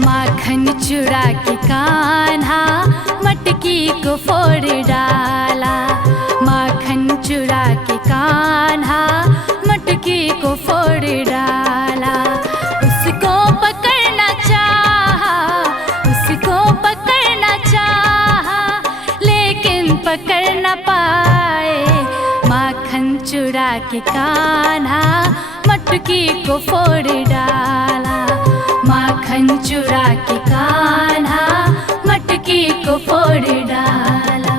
माखन चुरा के कान्हा मटकी को फोड़ डाला। माखन चुरा के कान्हा मटकी को फोड़ डाला। उसको पकड़ना चाहा, उसको पकड़ना चाहा, लेकिन पकड़ न पाए। माखन चुरा के कान्हा मटकी को फोड़ डाला। माखन चुरा के कान्हा मटकी को फोड़ डाला।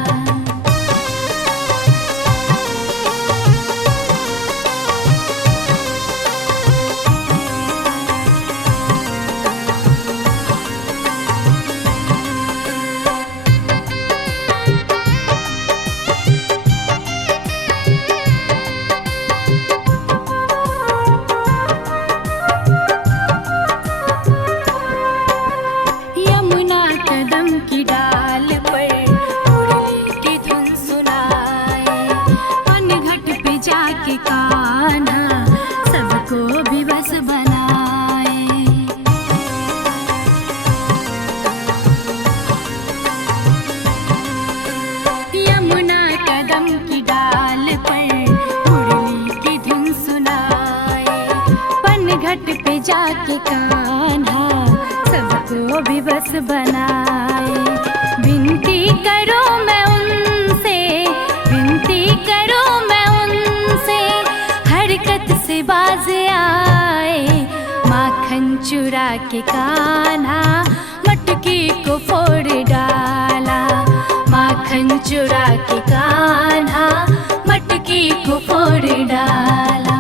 पे जाके कान्हा सबको भी बस बनाए। विनती करो मैं उनसे, विनती करो मैं उनसे, हरकत से बाज आए। माखन चुरा के कान्हा मटकी को फोड़ डाला। माखन चुरा के कान्हा मटकी को फोड़ डाला।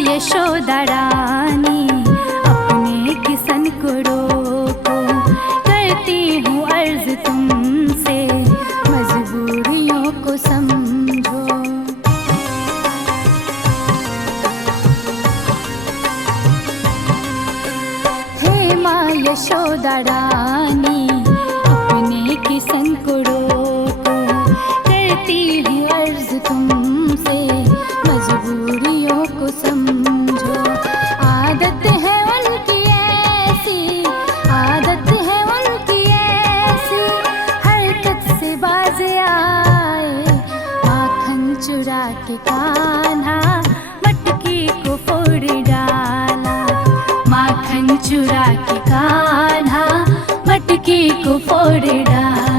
यशोदा रानी अपने किसन को रोको, करती हूँ अर्ज तुमसे मजबूरियों को समझो। हे माँ यशोदा रानी अपने किसन को रोको, करती हूँ अर्ज तुमसे मजबूरियों को समझो। आदत है उनकी ऐसी, आदत है उनकी ऐसी, हरकत से बाज आए। माखन चुरा के कान्हा मटकी को फोड़ डाला। माखन चुरा के कान्हा मटकी को फोड़ डाला।